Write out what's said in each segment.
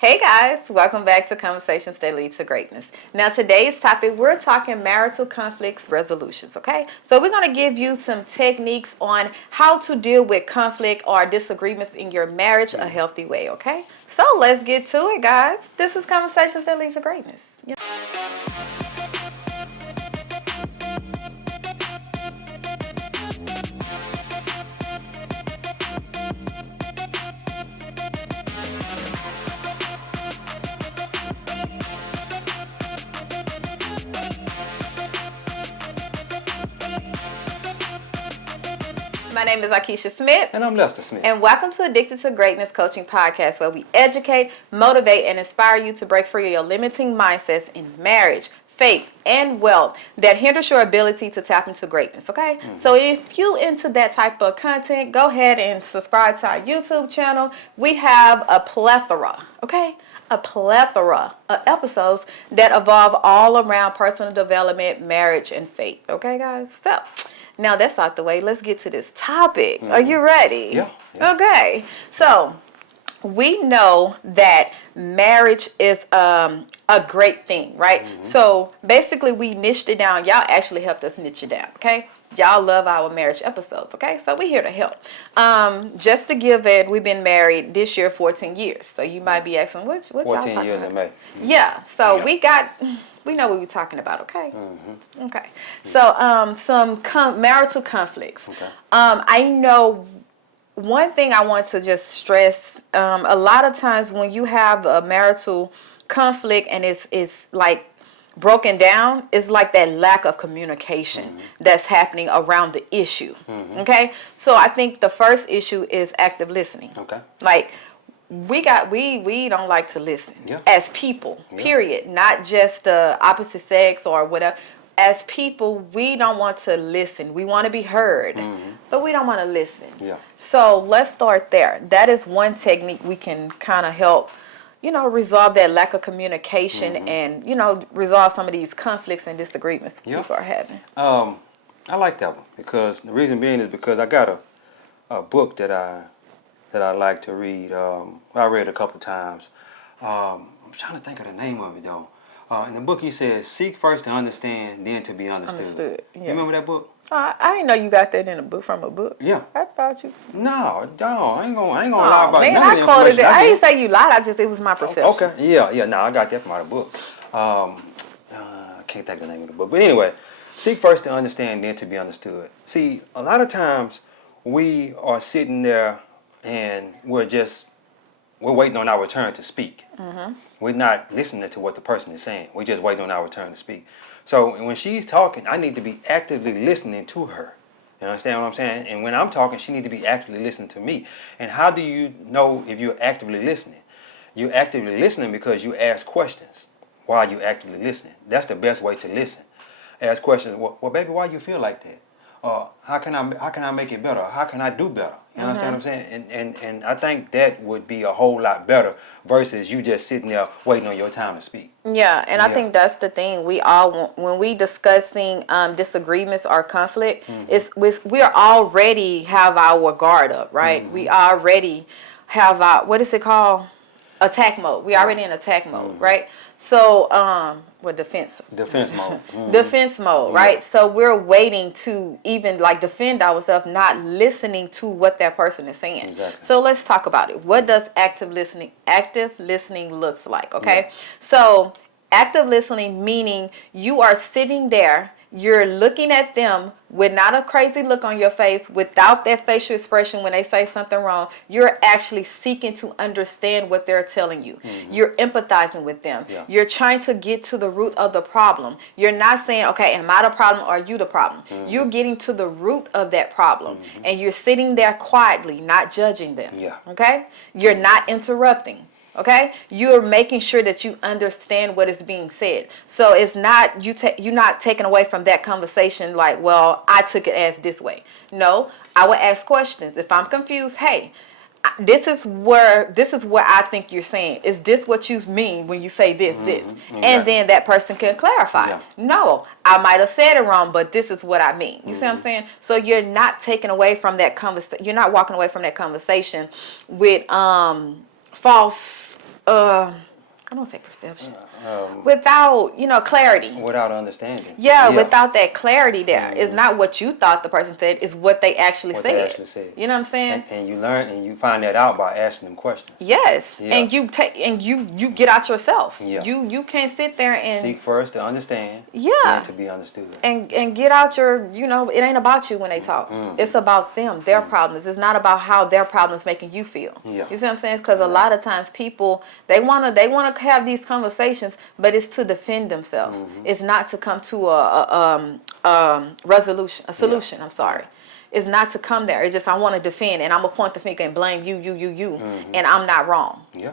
Hey guys, welcome back to Conversations That Lead to Greatness. Now today's topic, we're talking marital conflicts resolutions, okay? So we're going to give you some techniques on how to deal with conflict or disagreements in your marriage a healthy way, okay? So let's get to it, guys. This is Conversations That Lead to Greatness. Yeah. My name is Akeisha Smith. And I'm Lester Smith. And welcome to Addicted to Greatness Coaching Podcast, where we educate, motivate, and inspire you to break free of your limiting mindsets in marriage, faith, and wealth that hinders your ability to tap into greatness, okay? So if you into that type of content, go ahead and subscribe to our YouTube channel. We have a plethora, okay? A plethora of episodes that evolve all around personal development, marriage, and faith, okay, guys? So now that's out the way. Let's get to this topic. Are you ready? Yeah. Okay. So we know that marriage is a great thing, right? So basically we niched it down. Y'all actually helped us niche it down, okay? Y'all love our marriage episodes, okay? So we're here to help. Just to give it, we've been married this year 14 years. So you might be asking, what y'all talking 14 years about? in May. Yeah. So we know what we're talking about, okay? Okay. So some marital conflicts. Okay. I know one thing I want to just stress, a lot of times when you have a marital conflict and it's like broken down, it's like that lack of communication that's happening around the issue. Okay? So I think the first issue is active listening. Okay. Like we don't like to listen as people, period. Not just the opposite sex or whatever. As people, we don't want to listen. We want to be heard, but we don't want to listen. Yeah. So let's start there. That is one technique we can kind of help, resolve that lack of communication and, resolve some of these conflicts and disagreements people are having. I like that one because the reason being is because I got a book that I like to read. I read a couple times. I'm trying to think of the name of it though. In the book he says, "Seek first to understand, then to be understood." Yeah. You remember that book? I didn't know you got that in a book from a book. Yeah. I thought you. No, I ain't gonna lie about man, none of the I quoted it. information I didn't say you lied. It was my perception. Okay. Yeah. No, I got that from out of the book. I can't think of the name of the book. But anyway, seek first to understand, then to be understood. See, a lot of times we are sitting there and we're waiting on our turn to speak. We're not listening to what the person is saying. We're just waiting on our turn to speak. So when she's talking, I need to be actively listening to her. You understand what I'm saying? And when I'm talking, she needs to be actively listening to me. And how do you know if you're actively listening? You're actively listening because you ask questions while you're actively listening. That's the best way to listen. Ask questions. Well, baby, why you feel like that? How can I make it better? How can I do better? You understand what I'm saying? And I think that would be a whole lot better versus you just sitting there waiting on your time to speak. Yeah, and I think that's the thing. We all want, when we discussing disagreements or conflict, we are already have our guard up, right? We already have our, what is it called? Attack mode. We already in attack mode, right? So, defense. Defense mode. Defense mode, right? So we're waiting to even like defend ourselves, not listening to what that person is saying. Exactly. So let's talk about it. What does active listening looks like, okay? So active listening meaning you are sitting there, you're looking at them with not a crazy look on your face, without that facial expression when they say something wrong. You're actually seeking to understand what they're telling you. You're empathizing with them. You're trying to get to the root of the problem. You're not saying, okay, am I the problem or are you the problem? You're getting to the root of that problem. And you're sitting there quietly, not judging them. Okay? You're not interrupting. Okay, you're making sure that you understand what is being said. So it's not you're not taking away from that conversation like, well, I took it as this way. No, I would ask questions. If I'm confused, hey, this is what I think you're saying. Is this what you mean when you say this? Exactly. And then that person can clarify. No, I might have said it wrong, but this is what I mean. You see what I'm saying? So you're not taking away from that conversation. You're not walking away from that conversation with false I don't say perception. Um, Without, clarity. without understanding. Yeah, Yeah. without that clarity there. It's not what you thought the person said, it's what they actually What they said. actually said. You know what I'm saying? And you learn and you find that out by asking them questions. Yes. Yeah. And you get out yourself. Yeah. You can't sit there and seek first to understand, yeah, then to be understood. and get out your, it ain't about you when they talk. It's about them, their problems. It's not about how their problems making you feel. Yeah. You see what I'm saying? Because a lot of times people, they wanna have these conversations, but it's to defend themselves. It's not to come to a solution. I'm sorry. It's not to come there. It's just I want to defend, and I'm gonna point the finger and blame you, and I'm not wrong. Yeah.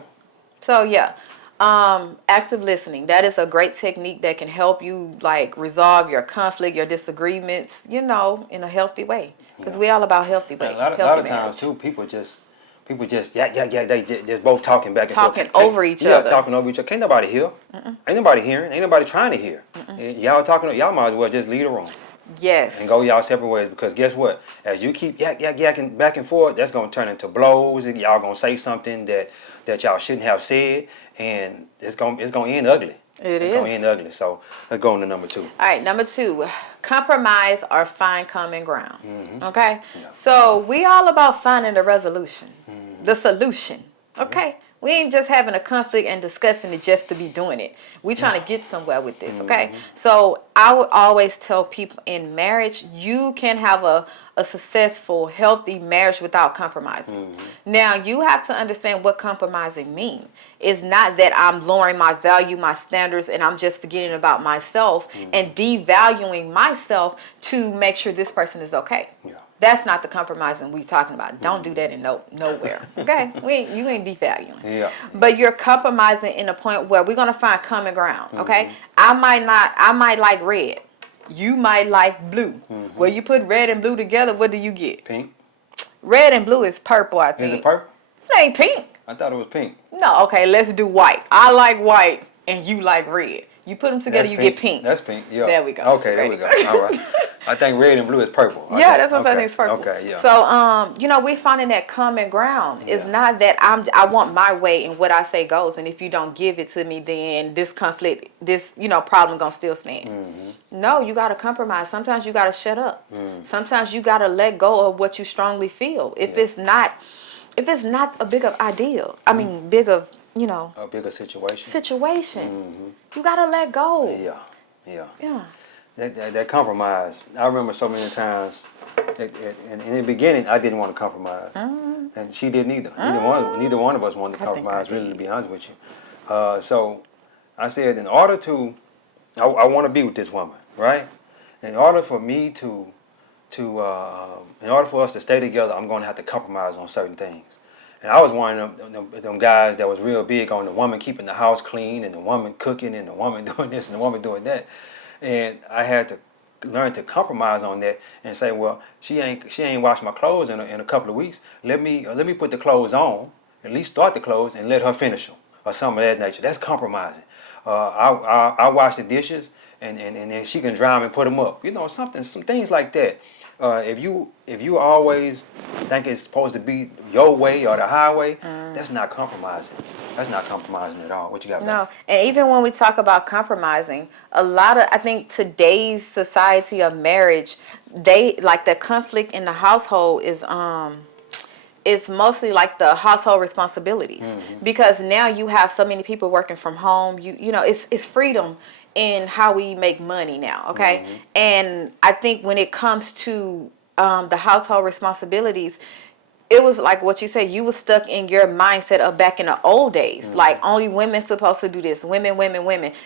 So yeah, active listening. That is a great technique that can help you like resolve your conflict, your disagreements, in a healthy way. Because we all about healthy way. A lot of times too, people just yak. They just both talking back and talking forth. over each other. Yeah, talking over each other. Can't nobody hear. Ain't nobody hearing. Ain't nobody trying to hear. Y'all talking. Y'all might as well just leave the room. Yes. And go y'all separate ways, because guess what? As you keep yakking back and forth, that's gonna turn into blows. And y'all gonna say something that y'all shouldn't have said, and it's gonna end ugly. It's gonna end ugly. So let's go on to number 2. All right, number 2, compromise or find common ground. Okay, Yeah. so we all about finding the resolution, the solution. Okay, we ain't just having a conflict and discussing it just to be doing it. We trying to get somewhere with this. Okay, so I would always tell people in marriage, you can have a successful, healthy marriage without compromising. Now, you have to understand what compromising means. It's not that I'm lowering my value, my standards, and I'm just forgetting about myself and devaluing myself to make sure this person is okay. Yeah. That's not the compromising we're talking about. Don't do that in nowhere. Okay? You ain't devaluing. Yeah. But you're compromising in a point where we're gonna find common ground. Okay? I might like red. You might like blue. When you put red and blue together, what do you get? Pink. Red and blue is purple, I think. Is it purple? It ain't pink. I thought it was pink. No, okay, let's do white. I like white and you like red. You put them together, you get pink. That's pink. Yeah. There we go. Okay, there we go. All right. I think red and blue is purple. Okay. Yeah, that's what I think is purple. Okay, yeah. So, we're finding that common ground. It's not that I want my way and what I say goes, and if you don't give it to me, then this conflict, this, problem gonna still stand. No, you gotta compromise. Sometimes you gotta shut up. Sometimes you gotta let go of what you strongly feel. If it's not a big of ideal, I mean, big of, a bigger situation. You gotta let go. Yeah. That compromise. I remember so many times. In the beginning, I didn't want to compromise, and she didn't either. Neither one of us wanted to compromise. Really, to be honest with you. So I said, in order to, I want to be with this woman, right? In order for me in order for us to stay together, I'm going to have to compromise on certain things. And I was one of them guys that was real big on the woman keeping the house clean and the woman cooking and the woman doing this and the woman doing that. And I had to learn to compromise on that and say, well, she ain't washed my clothes in a couple of weeks. Let me put the clothes on, at least start the clothes, and let her finish them or something of that nature. That's compromising. I wash the dishes and then she can dry them and put them up. Some things like that. If you always think it's supposed to be your way or the highway, that's not compromising. That's not compromising at all. What you got? No, and even when we talk about compromising, I think today's society of marriage, the conflict in the household is it's mostly like the household responsibilities, because now you have so many people working from home. It's freedom in how we make money now, okay? And I think when it comes to the household responsibilities, it was like what you said, you were stuck in your mindset of back in the old days. Like, only women supposed to do this, women,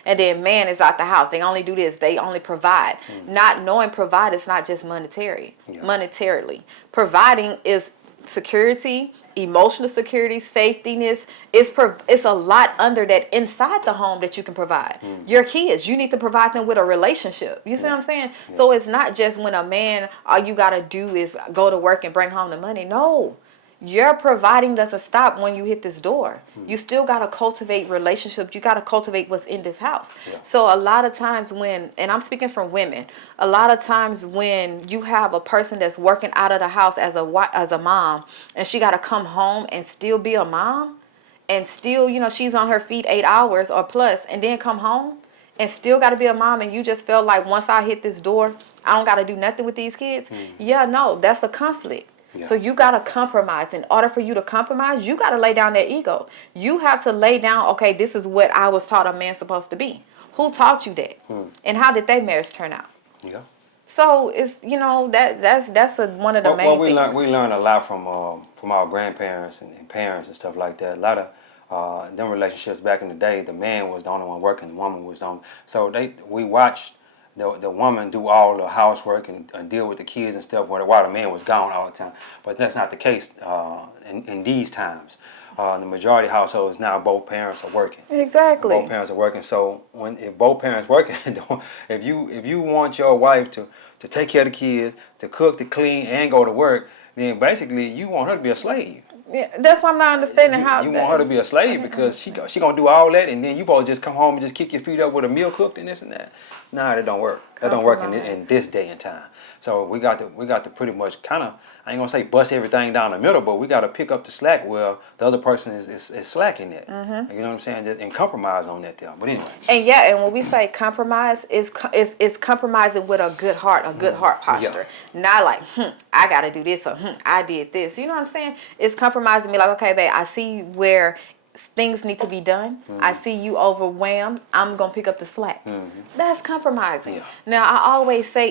and then man is out the house. They only do this, they only provide. Not knowing provide is not just monetarily. Providing is security, emotional security, safetyness. It's a lot under that inside the home that you can provide. Your kids, you need to provide them with a relationship. You see what I'm saying? So it's not just when a man, all you gotta do is go to work and bring home the money. No. Your providing doesn't stop when you hit this door. You still got to cultivate relationships. You got to cultivate what's in this house. So a lot of times and I'm speaking from women, a lot of times when you have a person that's working out of the house as a mom, and she got to come home and still be a mom, and still, she's on her feet 8 hours or plus, and then come home and still got to be a mom, and you just felt like once I hit this door, I don't got to do nothing with these kids. Yeah, no, that's a conflict. Yeah. So you got to compromise. In order for you to compromise, you got to lay down that ego. You have to lay down, okay, this is what I was taught a man's supposed to be. Who taught you that? And how did their marriage turn out? Yeah. So it's that's one of the main things. We learn a lot from our grandparents and parents and stuff like that. A lot of them relationships back in the day, the man was the only one working, the woman was the only. So we watched the woman do all the housework and deal with the kids and stuff while the man was gone all the time. But that's not the case in these times. The majority of households now, both parents are working. Exactly. Both parents are working. So if both parents working, if you want your wife to take care of the kids, to cook, to clean, and go to work, then basically you want her to be a slave. Yeah, that's why I'm not understanding how you want her to be a slave because she gonna do all that, and then you both just come home and just kick your feet up with a meal cooked and this and that. Nah, that don't work. That don't work in this day and time. So we got to pretty much kind of, I ain't gonna say bust everything down the middle, but we got to pick up the slack where the other person is slacking it. You know what I'm saying? And compromise on that there. But anyway. And when we say compromise, is compromising with a good heart, heart posture. Yeah. Not like, I got to do this or I did this. You know what I'm saying? It's compromising me like, okay, babe, I see where things need to be done. I see you overwhelmed. I'm going to pick up the slack. That's compromising. Yeah. Now, I always say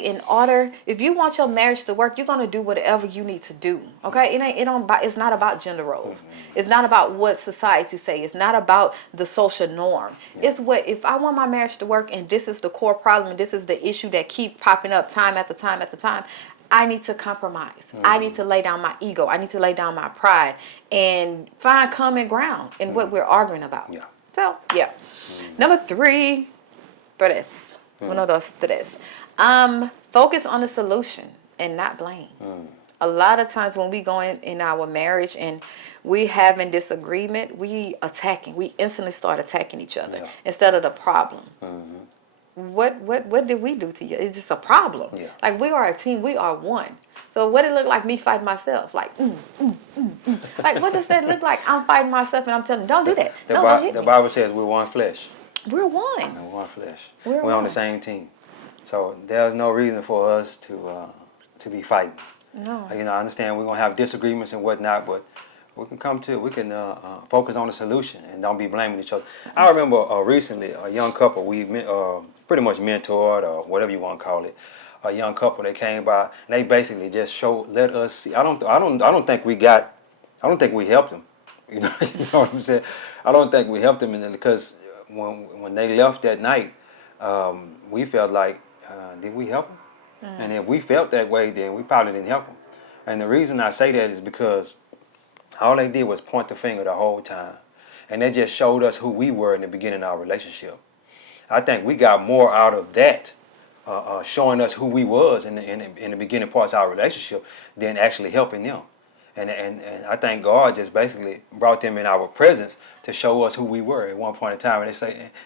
if you want your marriage to work, you're going to do whatever you need to do. Okay? It's not about gender roles. It's not about what society say. It's not about the social norm. Yeah. It's if I want my marriage to work and this is the core problem and this is the issue that keeps popping up time after time after time, I need to compromise. I need to lay down my ego. I need to lay down my pride and find common ground in what we're arguing about. Yeah. So, yeah. Number 3, tres. Uno, dos, tres. Focus on the solution and not blame. A lot of times when we go in our marriage and we having disagreement, we instantly start attacking each other instead of the problem. What did we do to you? It's just a problem. Yeah. Like, we are a team. We are one. So what it look like me fighting myself? Like, like, what does that look like? I'm fighting myself and I'm telling you, don't do that. Don't hit me. The Bible says we're one flesh. We're one. We're one flesh. We're on the same team. So there's no reason for us to be fighting. No. I understand we're going to have disagreements and whatnot, but we can focus on the solution and don't be blaming each other. I remember recently a young couple we pretty much mentored or whatever you want to call it. A young couple that came by and they basically just let us see. I don't think we helped them. You know what I'm saying? I don't think we helped them because when they left that night, we felt like did we help them? And if we felt that way, then we probably didn't help them. And the reason I say that is because all they did was point the finger the whole time. And they just showed us who we were in the beginning of our relationship. I think we got more out of that, showing us who we was in the beginning parts of our relationship than actually helping them. And I think God just basically brought them in our presence to show us who we were at one point in time.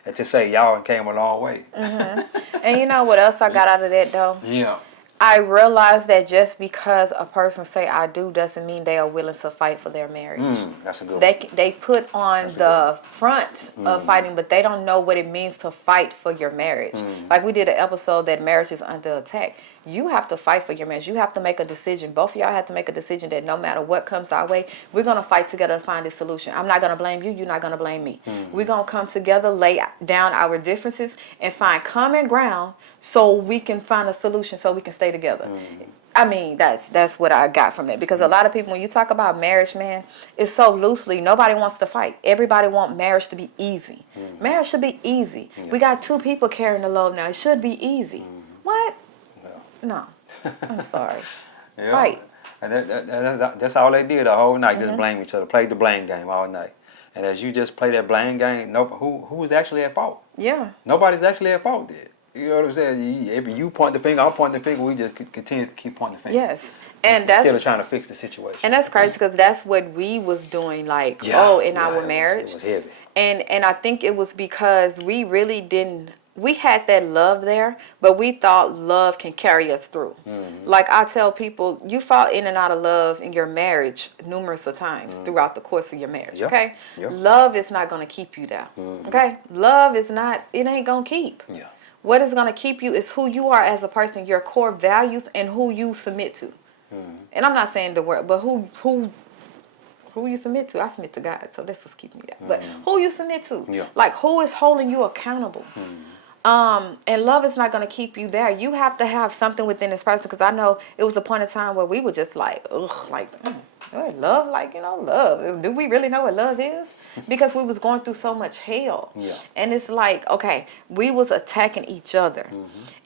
And to say y'all came a long way. And you know what else I got out of that though? Yeah. I realized that just because a person say I do doesn't mean they are willing to fight for their marriage. That's a good one. They put on the front of fighting, but they don't know what it means to fight for your marriage. Like we did an episode that marriage is under attack. You have to fight for your marriage. You have to make a decision. Both of y'all have to make a decision that no matter what comes our way, we're going to fight together to find a solution. I'm not going to blame you. You're not going to blame me. We're going to come together, lay down our differences, and find common ground so we can find a solution so we can stay together. I mean, that's what I got from that. Because a lot of people, when you talk about marriage, man, it's so loosely. Nobody wants to fight. Everybody wants marriage to be easy. Marriage should be easy. We got 2 people carrying the load now. It should be easy. What? No, I'm sorry. Yeah. Right. And that's all they did the whole night, just blame each other, played the blame game all night. And as you just play that blame game, who was actually at fault? Yeah. Nobody's actually at fault there. You know what I'm saying? If you point the finger, I'll point the finger. We just continue to keep pointing the finger. Yes. And instead of trying to fix the situation. And that's crazy because that's what we was doing in our marriage. It was heavy. And I think it was because we really didn't we had that love there, but we thought love can carry us through. Like I tell people, you fall in and out of love in your marriage numerous of times throughout the course of your marriage. Yep. Okay, Yep. love is not going to keep you there. Okay, love is not. It ain't gonna keep. Yeah. What is going to keep you is who you are as a person, your core values, and who you submit to. And I'm not saying the word, but who you submit to. I submit to God, so that's what's keeping me there. But who you submit to, Yeah. like who is holding you accountable. And love is not going to keep you there. You have to have something within this person, because I know it was a point in time where we were just like, ugh, like, love, like, love. Do we really know what love is? Because we was going through so much hell. Yeah. And it's like, okay, we was attacking each other.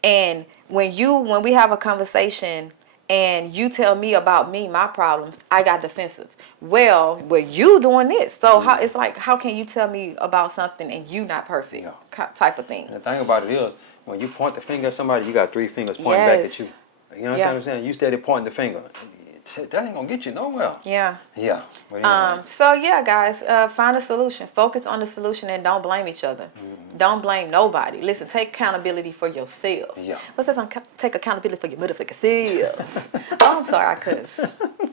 And when we have a conversation and you tell me about me, my problems, I got defensive. Well, you doing this. So how it's like, how can you tell me about something and you not perfect? Yeah. Type of thing. And the thing about it is, when you point the finger at somebody, you got 3 fingers pointing back at you. You understand what I'm saying? You steady pointing the finger. That ain't gonna get you nowhere. Yeah. Yeah. But anyway. So yeah, guys, find a solution. Focus on the solution and don't blame each other. Don't blame nobody. Listen, take accountability for yourself. Yeah. What's that? Take accountability for your motherfucking self. Oh, I'm sorry, I cuss.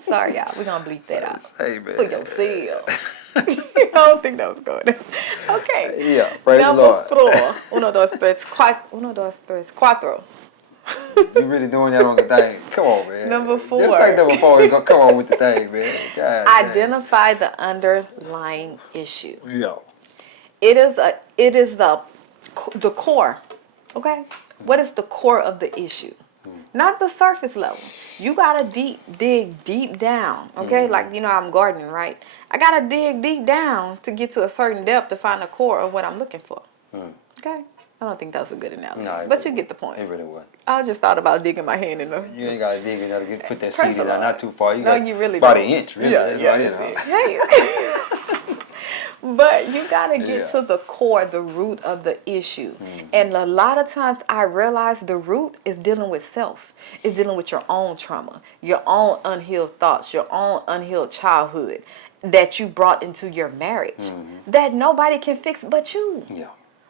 Sorry, y'all. We're gonna bleep that out. Hey, man. For yourself. I don't think that was good. Okay. Yeah. Praise the Lord. Number 4. Uno, dos, tres, cuatro. You really doing that on the thing? Come on, man. Number 4. Just like that before we gonna come on with the thing, man. God Identify the underlying issue. Yeah. It is the core. Okay? What is the core of the issue? Not the surface level. You gotta dig deep down. Okay? Like, I'm gardening, right? I gotta dig deep down to get to a certain depth to find the core of what I'm looking for. Okay? I don't think that was a good analogy. No, but you get the point. It really was. I just thought about digging my hand in the... You ain't gotta dig it, put that Praise seed in the there, not too far. No, you really about don't. an inch, really. Yeah, That's yeah, right in, that's it. But you gotta get to the core, the root of the issue. And a lot of times I realize the root is dealing with self. It's dealing with your own trauma, your own unhealed thoughts, your own unhealed childhood that you brought into your marriage that nobody can fix but you. Yeah.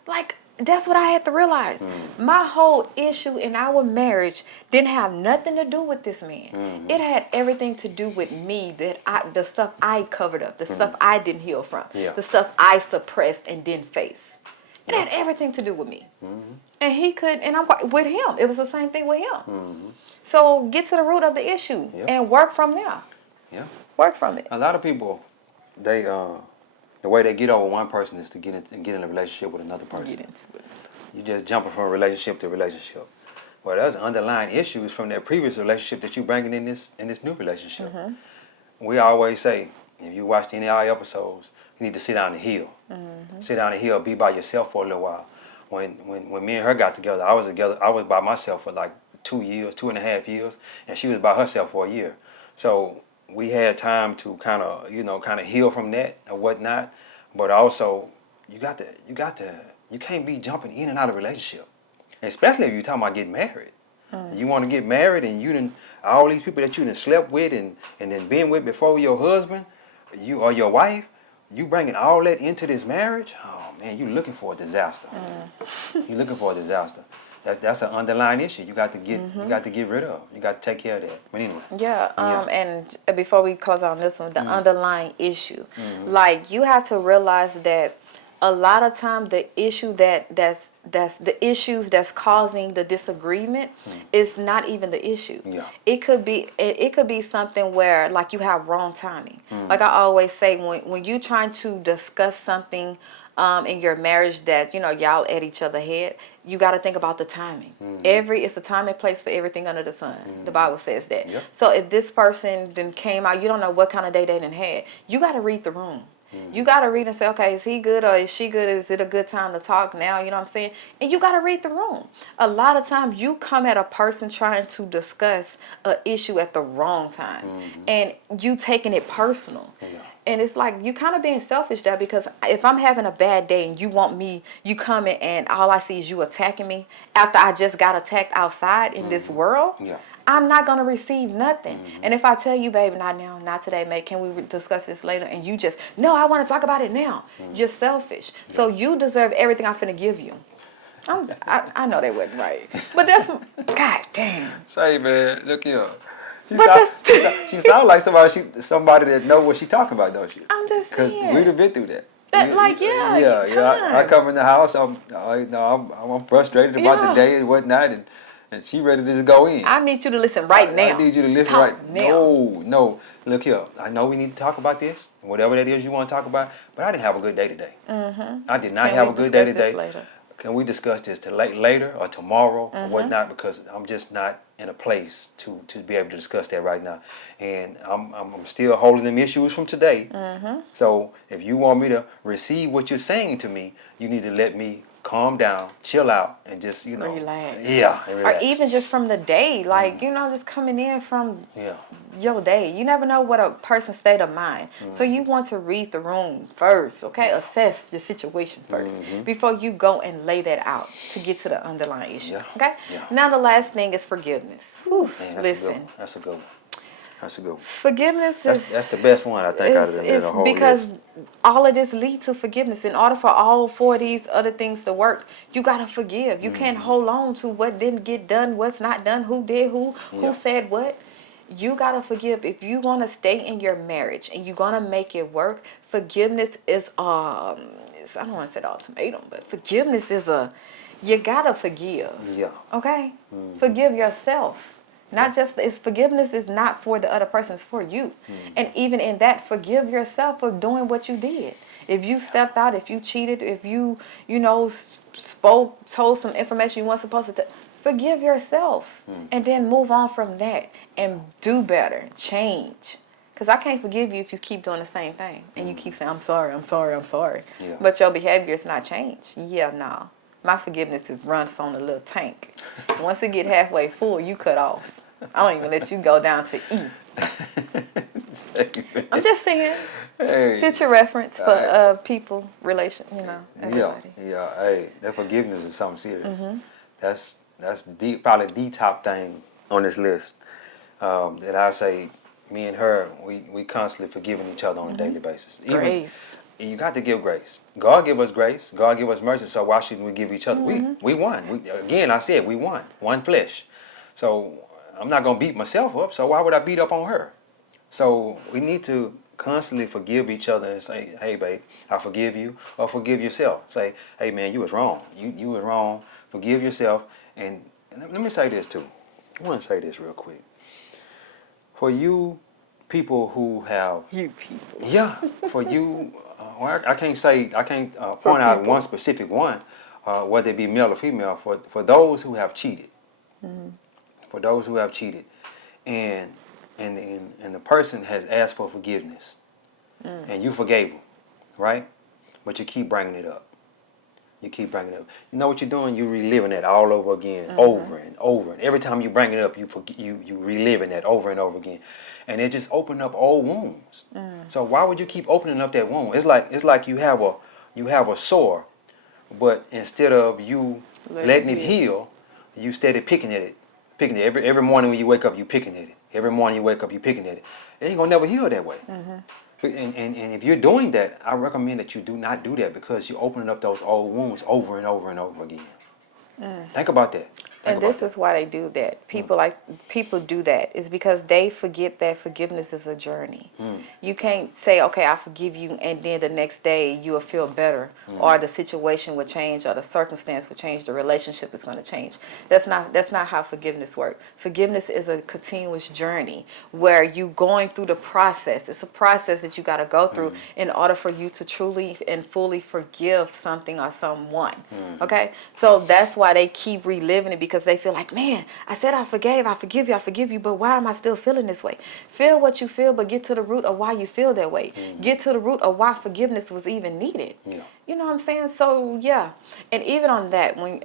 Like, that's what I had to realize. My whole issue in our marriage didn't have nothing to do with this man. It had everything to do with me, the stuff I covered up, the stuff I didn't heal from, the stuff I suppressed and didn't face. It had everything to do with me. And he could, and I'm with him. It was the same thing with him. So get to the root of the issue and work from there. Yeah. Work from it. A lot of people, the way they get over one person is to get in a relationship with another person. Get into it. You just jumping from relationship to relationship. Well, there's underlying issues from that previous relationship that you're bringing in this new relationship. We always say, if you watched any of our episodes, you need to sit down and heal. Sit down and heal. Be by yourself for a little while. When me and her got together, I was by myself for like 2 years, 2.5 years, and she was by herself for a year. So we had time to kind of heal from that or whatnot, but also you can't be jumping in and out of a relationship, especially if you're talking about getting married. You want to get married and all these people that you done slept with and then been with before your husband, you or your wife, you bringing all that into this marriage. Oh man, you looking for a disaster. You're looking for a disaster. That's an underlying issue. You got to get rid of. You got to take care of that. But anyway. Yeah. And before we close on this one, the underlying issue, like you have to realize that a lot of times the issue that's the issues that's causing the disagreement is not even the issue. Yeah. It could be something where like you have wrong timing. Like I always say, when you're trying to discuss something in your marriage that y'all at each other head, you got to think about the timing. It's a time and place for everything under the sun. The Bible says that. Yep. So if this person then came out, you don't know what kind of day they done had. You got to read the room. You got to read and say, okay, is he good or is she good? Is it a good time to talk now? You know what I'm saying? And you got to read the room. A lot of times you come at a person trying to discuss an issue at the wrong time. And you taking it personal. Yeah. And it's like you kind of being selfish there, because if I'm having a bad day and you coming and all I see is you attacking me after I just got attacked outside in this world, I'm not going to receive nothing. And if I tell you, baby, not now, not today, mate, can we discuss this later? And you no, I want to talk about it now. You're selfish. So you deserve everything I'm finna give you. I know that wasn't right, but that's God damn. Say, man, look here. But She sound like somebody that know what she talking about, don't she? I'm just Because we'd have saying been through that. that, like, yeah, I time. come in the house. I'm frustrated about the Yeah. day and whatnot, and she ready to just go in. I need you to listen right I now. need you to listen Talk right. now. No. Look here. I know we need to talk about this, whatever that is you want to talk about. But I didn't have a good day today. I did not Can have we a good day discuss this today. later? Can we discuss this later or tomorrow or whatnot? Because I'm just not in a place to be able to discuss that right now, and I'm still holding them issues from today. So if you want me to receive what you're saying to me, you need to let me calm down, chill out, and just Relax. yeah, and Or relax. even just from the day, like, just coming in from Yeah. your day. You never know what a person's state of mind. So you want to read the room first, okay? Assess your situation first before you go and lay that out to get to the underlying issue, Yeah. okay? Yeah. Now the last thing is forgiveness. Whew, Man, listen. That's a good one. That's a good one. Forgiveness is That's the best one I think out of the whole because list. all of this leads to forgiveness. In order for all four of these other things to work, you gotta forgive. You can't hold on to what didn't get done, what's not done, who did who Yeah. said what. You gotta forgive. If you wanna stay in your marriage and you're gonna make it work, forgiveness is I don't want to say the ultimatum, but forgiveness is you gotta forgive. Yeah. Okay? Forgive yourself. Not just forgiveness is not for the other person, it's for you. And even in that, forgive yourself for doing what you did. If you stepped out, if you cheated, if you, told some information you weren't supposed to, forgive yourself. And then move on from that and do better, change. Because I can't forgive you if you keep doing the same thing. And you keep saying, I'm sorry, I'm sorry, I'm sorry. Yeah. But your behavior is not changed. Yeah, no. My forgiveness is runs on a little tank. Once it get halfway full, you cut off. I don't even let you go down to E. I'm just saying, Hey. future reference for people, everybody. Yeah. Hey, that forgiveness is something serious. That's deep, probably the top thing on this list. That I say, me and her, we constantly forgiving each other on a daily basis. Grace. And you got to give grace. God give us grace. God give us mercy. So why shouldn't we give each other? We won. Again, I said we won. One flesh. So I'm not gonna beat myself up. So why would I beat up on her? So we need to constantly forgive each other and say, "Hey, babe, I forgive you," or forgive yourself. Say, "Hey, man, you was wrong. You was wrong. Forgive yourself." And let me say this too. I want to say this real quick. For you people who have You people. yeah, for you, well, I can't point out people. one specific one, whether it be male or female. For those who have cheated, for those who have cheated, and and the person has asked for forgiveness, and you forgave them, right? But you keep bringing it up. You keep bringing it up. You know what you're doing? You're reliving it all over again, over and over. And every time you bring it up, you reliving that over and over again, and it just opened up old wounds. So why would you keep opening up that wound? It's like you have a sore, but instead of you letting it heal, you steady picking at it, picking it. Every morning when you wake up, you picking at it. Every morning you wake up, you picking at it. It ain't gonna never heal that way. And if you're doing that, I recommend that you do not do that because you're opening up those old wounds over and over and over again. Think about that. Think And about this that. is why they do that. People do that is because they forget that forgiveness is a journey. You can't say, okay, I forgive you, and then the next day you will feel better, or the situation will change, or the circumstance will change, the relationship is going to change. That's not how forgiveness works. Forgiveness is a continuous journey where you going through the process. It's a process that you got to go through in order for you to truly and fully forgive something or someone. Okay, so that's why they keep reliving it because they feel like, man, I said I forgive you, but why am I still feeling this way? Feel what you feel, but get to the root of why you feel that way. Get to the root of why forgiveness was even needed. Yeah. You know what I'm saying? So, yeah. And even on that, when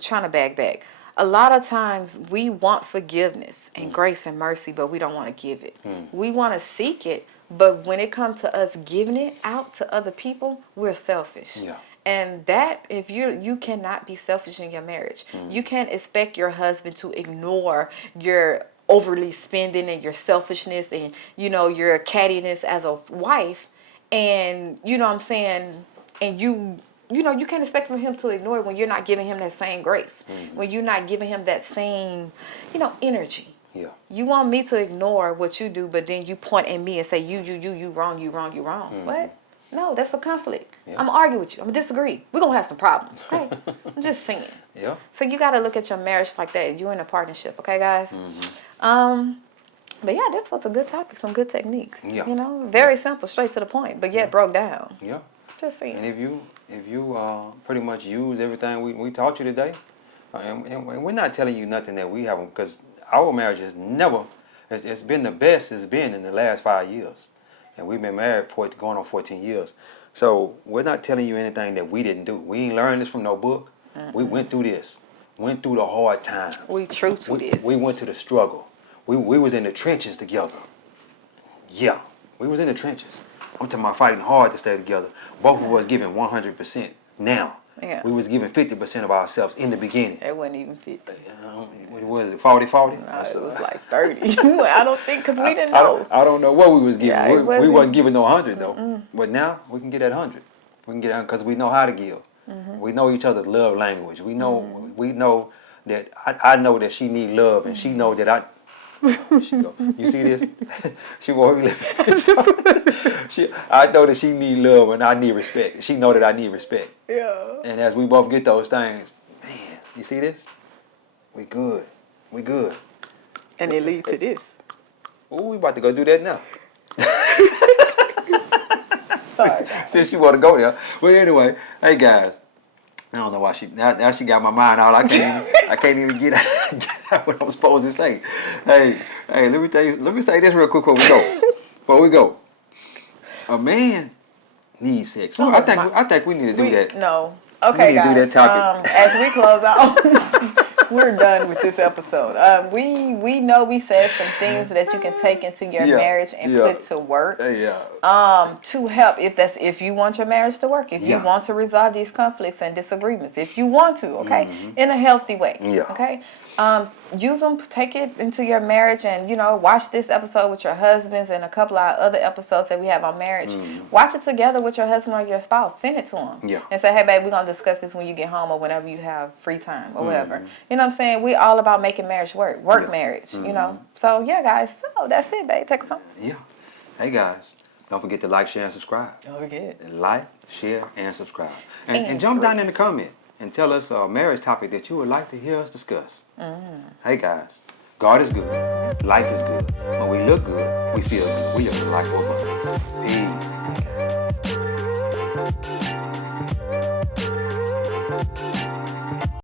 trying to back, a lot of times we want forgiveness and grace and mercy, but we don't want to give it. We want to seek it, but when it comes to us giving it out to other people, we're selfish. Yeah. And that, if you cannot be selfish in your marriage. You can't expect your husband to ignore your overly spending and your selfishness and, your cattiness as a wife. And, you know what I'm saying? And you you can't expect from him to ignore it when you're not giving him that same grace, when you're not giving him that same, energy. Yeah. You want me to ignore what you do, but then you point at me and say, you wrong, you wrong, you wrong. What? No, that's a conflict. Yeah. I'm gonna argue with you. I'm gonna disagree. We're gonna have some problems, okay? I'm just saying. Yeah. So you gotta look at your marriage like that. You're in a partnership, okay, guys? But yeah, this was a good topic, some good techniques. Yeah. Very simple, straight to the point, but yet broke down. Yeah. Just saying. And if you pretty much use everything we taught you today, and we're not telling you nothing that we haven't, because our marriage has never, it's been the best it's been in the last 5 years. And we've been married for going on 14 years. So we're not telling you anything that we didn't do. We ain't learned this from no book. We went through this, went through the hard times. We true to this. We went to the struggle. We was in the trenches together. Yeah, we was in the trenches. I'm talking about fighting hard to stay together. Both of us giving 100% now. Yeah. We was giving 50% of ourselves in the beginning. It wasn't even 50. What was it, 40-40? No, it was like 30. I don't think, because we didn't know. I don't know what we was giving. Yeah, we wasn't giving no 100 though. But now we can get that 100. We can get that because we know how to give. We know each other's love language. We know that I know that she need love, and she know that I. She go, you see this? She won't I know that she need love and I need respect. She know that I need respect. Yeah. And as we both get those things, man, you see this? We good. We good. And it leads to this. Oh, we about to go do that now. Sorry. Since you want to go there. Well, anyway, hey guys, I don't know why now she got my mind out. I can't even get out what I'm supposed to say. Hey, let me say this real quick before we go. A man needs sex. Oh, I think we need to do that. No. Okay, we need guys. to do that topic. As we close out, we're done with this episode. We know we said some things that you can take into your marriage and put to work. To help if you want your marriage to work, if you want to resolve these conflicts and disagreements, if you want to, okay, in a healthy way, okay. Use them, take it into your marriage, and watch this episode with your husbands and a couple of other episodes that we have on marriage. Watch it together with your husband or your spouse. Send it to them and say, hey babe, we're gonna discuss this when you get home or whenever you have free time or whatever. You know what I'm saying? We're all about making marriage work marriage. So yeah, guys. So that's it, babe. Take us home. Yeah. Hey guys, don't forget to like, share, and subscribe. Don't forget. Like, share, and subscribe, and jump down in the comment and tell us a marriage topic that you would like to hear us discuss. Hey guys, God is good. Life is good. When we look good, we feel good. We are the life of abundance. Peace.